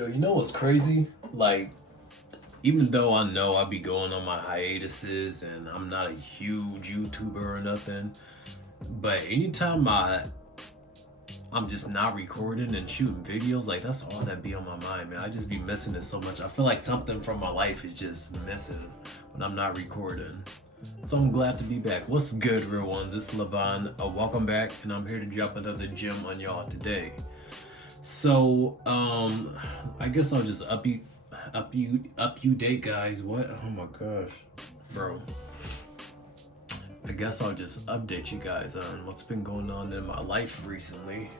Yo, you know what's crazy? Like, even though I know I be going on my hiatuses and I'm not a huge YouTuber or nothing, but anytime I'm just not recording and shooting videos, like that's all that be on my mind, man. I just be missing it so much. I feel like something from my life is just missing when I'm not recording. So I'm glad to be back. What's good, real ones? It's Levon. Welcome back, and I'm here to drop another gem on y'all today. So, I guess I'll just up you date, guys. What? Oh my gosh, bro. I guess I'll just update you guys on what's been going on in my life recently.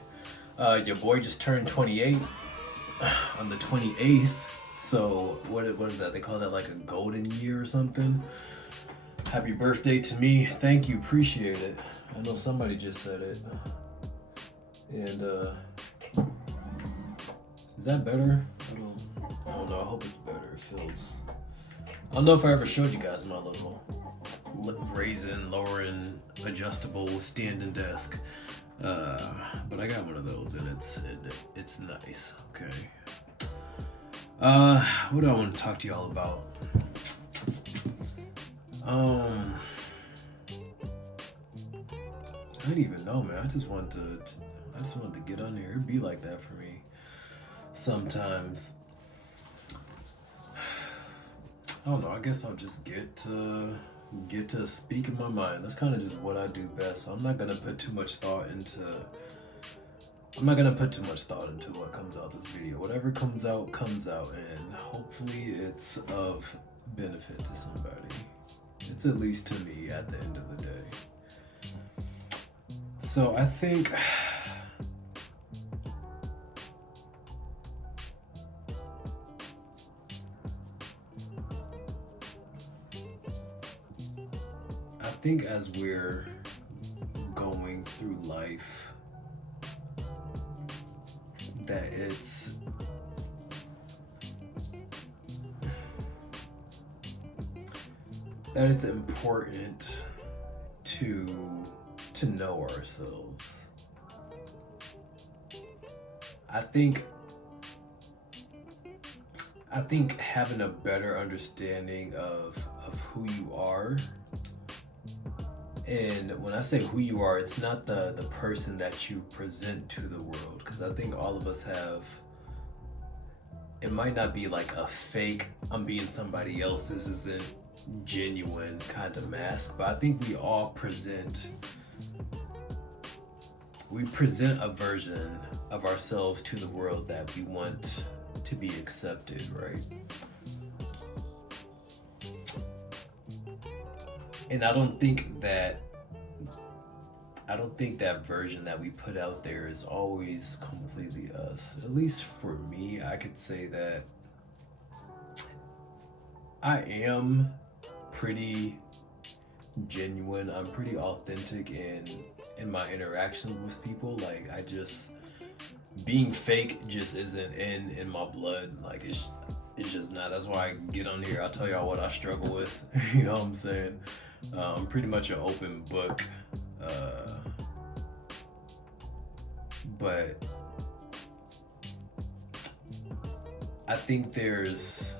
Your boy just turned 28 on the 28th. So what is that? They call that like a golden year or something. Happy birthday to me. Thank you. Appreciate it. I know somebody just said it. And is that better? I don't know. I hope it's better. It feels. I don't know if I ever showed you guys my little raising, lowering, adjustable standing desk. But I got one of those, and it's nice. Okay. What do I want to talk to y'all about? I didn't even know, man. I just wanted to get on here. It'd be like that for me sometimes. I don't know. I guess I'll just get to speaking my mind. That's kind of just what I do best. So I'm not gonna put too much thought into. I'm not gonna put too much thought into what comes out this video. Whatever comes out, and hopefully it's of benefit to somebody. It's at least to me at the end of the day. So I think. I think as we're going through life, that it's important to know ourselves. I think having a better understanding of who you are. And when I say who you are, it's not the person that you present to the world. Because I think all of us have, it might not be like a fake, I'm being somebody else, this isn't genuine kind of mask. But I think we all present a version of ourselves to the world that we want to be accepted, right? And I don't think that version that we put out there is always completely us. At least for me, I could say that I am pretty genuine. I'm pretty authentic in my interactions with people. Like being fake just isn't in my blood. Like it's just not. That's why I get on here. I'll tell y'all what I struggle with. You know what I'm saying? I'm pretty much an open book. But I think there's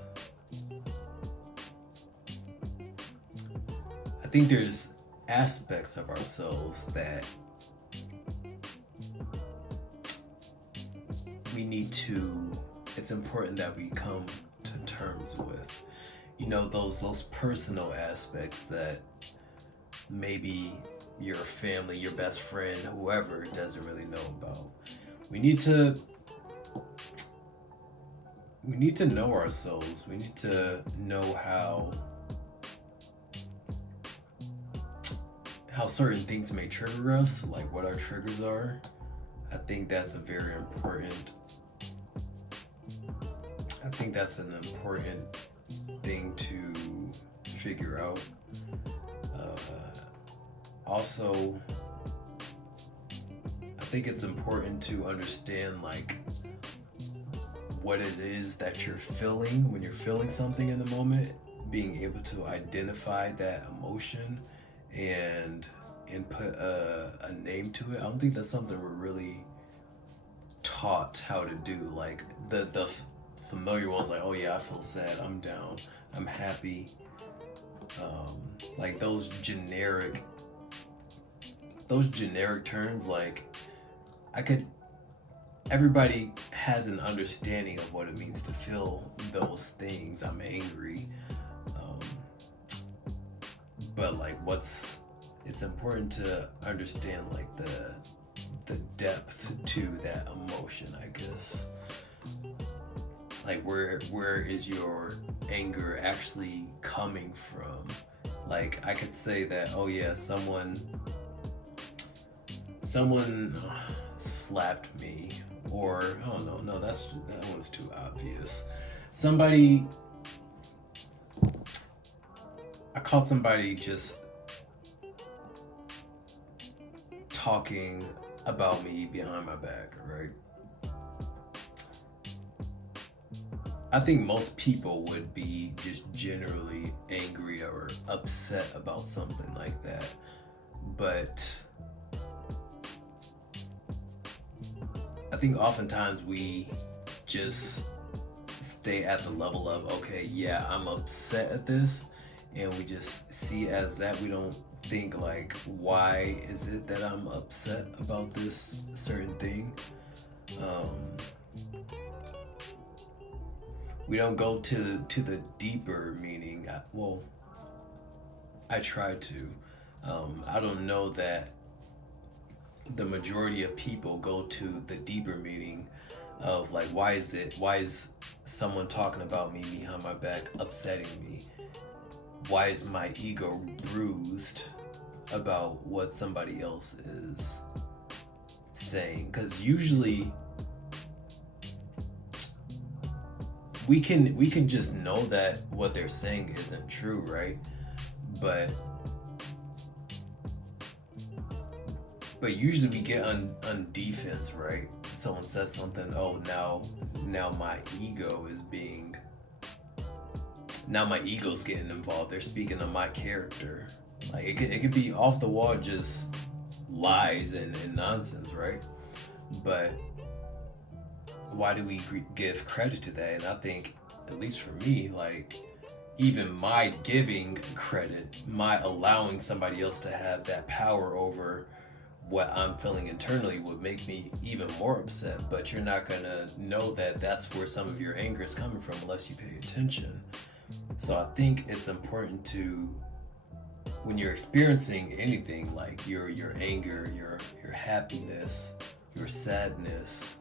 aspects of ourselves that it's important that we come to terms with. You know, those personal aspects that maybe your family, your best friend, whoever doesn't really know about. We need to know ourselves. We need to know how certain things may trigger us, like what our triggers are. I think that's an important thing to figure out. Also, I think it's important to understand like what it is that you're feeling when you're feeling something in the moment, being able to identify that emotion and put a name to it. I don't think that's something we're really taught how to do. Like the familiar ones, like, oh yeah, I feel sad, I'm down, I'm happy. Like those generic terms, like I could everybody has an understanding of what it means to feel those things. I'm angry. Um, but like it's important to understand like the depth to that emotion, I guess. Like where is your anger actually coming from? Like I could say that, oh yeah, someone slapped me, or oh no, that was too obvious. Somebody, I caught somebody just talking about me behind my back, right? I think most people would be just generally angry or upset about something like that. But I think oftentimes we just stay at the level of, okay, yeah, I'm upset at this, and we just see it as that. We don't think like, why is it that I'm upset about this certain thing? We don't go to the deeper meaning. I try to. I don't know that the majority of people go to the deeper meaning of like, why is someone talking about me behind my back upsetting me? Why is my ego bruised about what somebody else is saying? Because usually we can just know that what they're saying isn't true, right? But usually we get on defense, right? Someone says something, oh now my ego is being now my ego's getting involved. They're speaking of my character. Like it could be off the wall, just lies and nonsense, right? But why do we give credit to that? And I think, at least for me, like even my giving credit, my allowing somebody else to have that power over what I'm feeling internally would make me even more upset. But you're not gonna know that that's where some of your anger is coming from unless you pay attention. So I think it's important to, when you're experiencing anything, like your anger, your happiness, your sadness,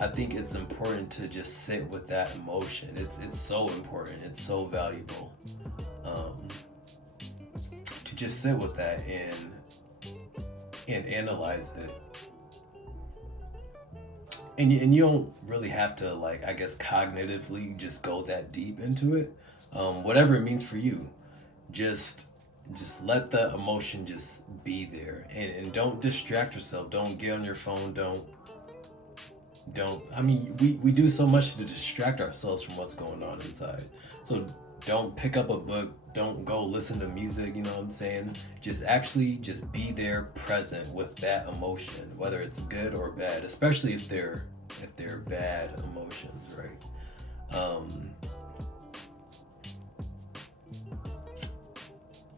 I think it's important to just sit with that emotion. It's so important. It's so valuable to just sit with that and analyze it. And you don't really have to, like, I guess cognitively just go that deep into it. Whatever it means for you, just let the emotion just be there, and don't distract yourself. Don't get on your phone. Don't I mean, we do so much to distract ourselves from what's going on inside. So don't pick up a book, don't go listen to music, you know what I'm saying? Just actually just be there present with that emotion, whether it's good or bad, especially if they're bad emotions, right?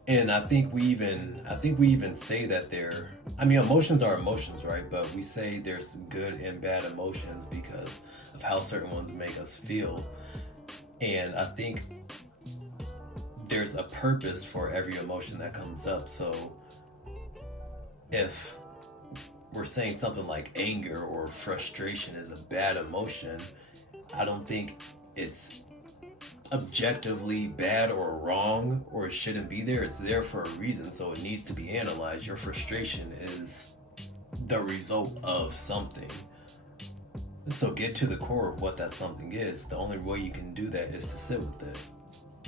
And I think we even say that emotions are emotions, right? But we say there's good and bad emotions because of how certain ones make us feel. And I think there's a purpose for every emotion that comes up. So if we're saying something like anger or frustration is a bad emotion, I don't think it's objectively bad or wrong, or it shouldn't be there. It's there for a reason, so it needs to be analyzed. Your frustration is the result of something. So get to the core of what that something is. The only way you can do that is to sit with it.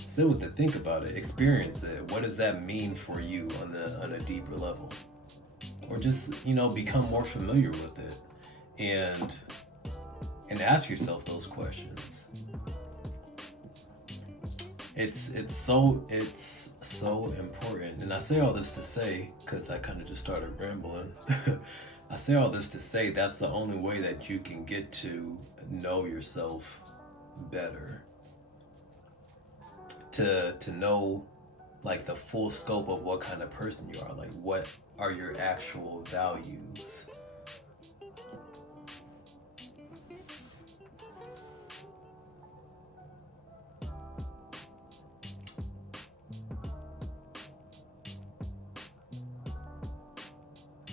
Sit with it, think about it, experience it. What does that mean for you on a deeper level? Or just, become more familiar with it and ask yourself those questions. It's so important. And I say all this to say, because I kind of just started rambling. I say all this to say that's the only way that you can get to know yourself better, to know like the full scope of what kind of person you are, like what are your actual values.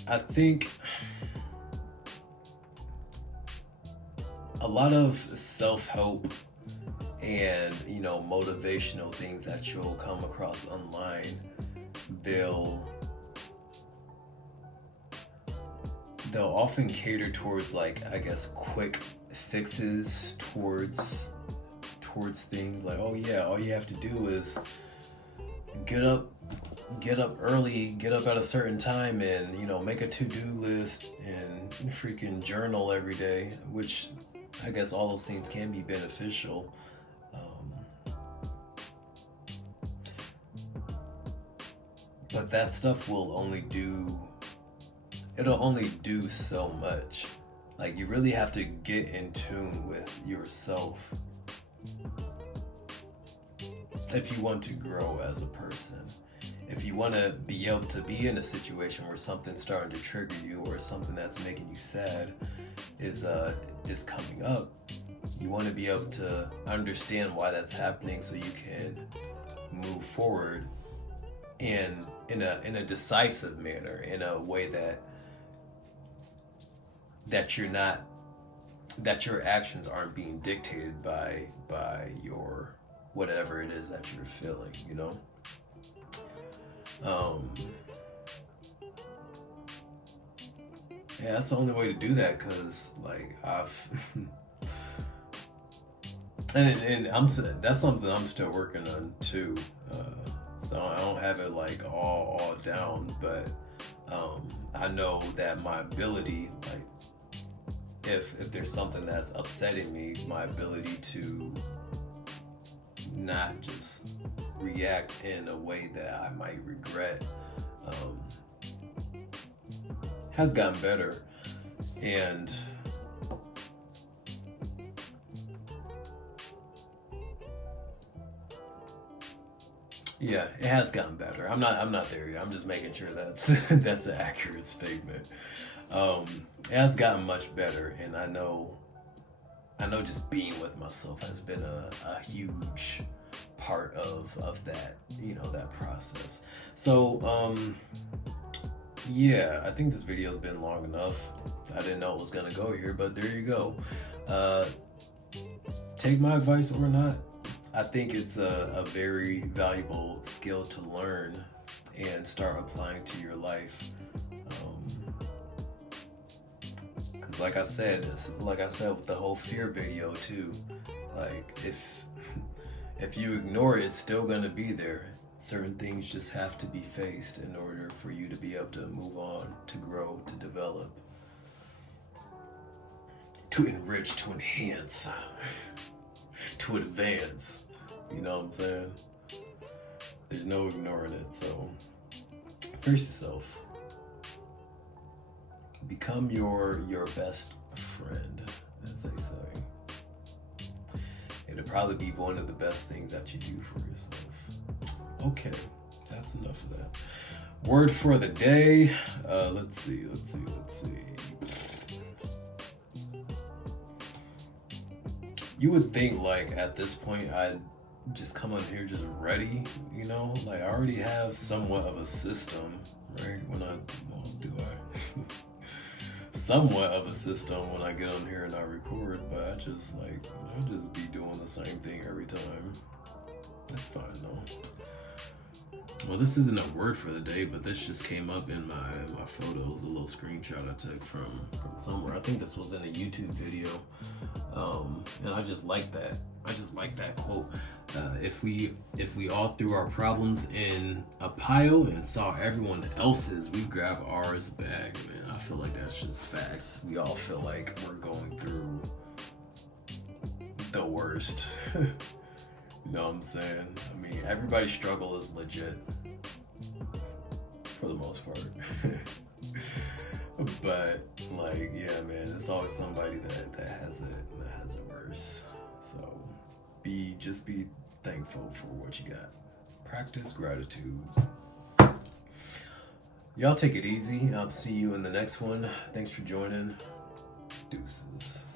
I think a lot of self-help and motivational things that you'll come across online, they'll often cater towards, like, I guess, quick fixes towards things. Like, oh yeah, all you have to do is get up early, get up at a certain time, and make a to-do list and freaking journal every day, which I guess all those things can be beneficial. But that stuff will it'll only do so much. Like, you really have to get in tune with yourself if you want to grow as a person. If you want to be able to be in a situation where something's starting to trigger you, or something that's making you sad is coming up, you want to be able to understand why that's happening, so you can move forward in a decisive manner, in a way that your actions aren't being dictated by your whatever it is that you're feeling, yeah, that's the only way to do that, because like I've and that's something I'm still working on too, so I don't have it like all down, but I know that my ability, like, if there's something that's upsetting me, my ability to not just react in a way that I might regret has gotten better. And yeah, it has gotten better. I'm not there yet. I'm just making sure that's that's an accurate statement. It has gotten much better, and I know just being with myself has been a huge part of that, that process. So yeah, I think this video's been long enough. I didn't know it was gonna go here, but there you go. Take my advice or not, I think it's a very valuable skill to learn and start applying to your life. Because like I said with the whole fear video too, like if you ignore it, it's still gonna be there. Certain things just have to be faced in order for you to be able to move on, to grow, to develop, to enrich, to enhance, to advance. You know what I'm saying? There's no ignoring it. So face yourself. Become your best friend, as they say. It'll probably be one of the best things that you do for yourself. Okay, that's enough of that. Word for the day. Let's see. You would think, like, at this point I'd just come on here just ready, like I already have somewhat of a system, right? Do I? Somewhat of a system when I get on here and I record, but I just be doing the same thing every time. That's fine though. Well, this isn't a word for the day, but this just came up in my photos, a little screenshot I took from somewhere. I think this was in a YouTube video, and I just like that. I just like that quote. If we all threw our problems in a pile and saw everyone else's, we'd grab ours back. Man, I feel like that's just facts. We all feel like we're going through the worst. You know what I'm saying? I mean, everybody's struggle is legit, for the most part. But like, yeah, man, there's always somebody that has it worse. So just be thankful for what you got. Practice gratitude. Y'all take it easy. I'll see you in the next one. Thanks for joining. Deuces.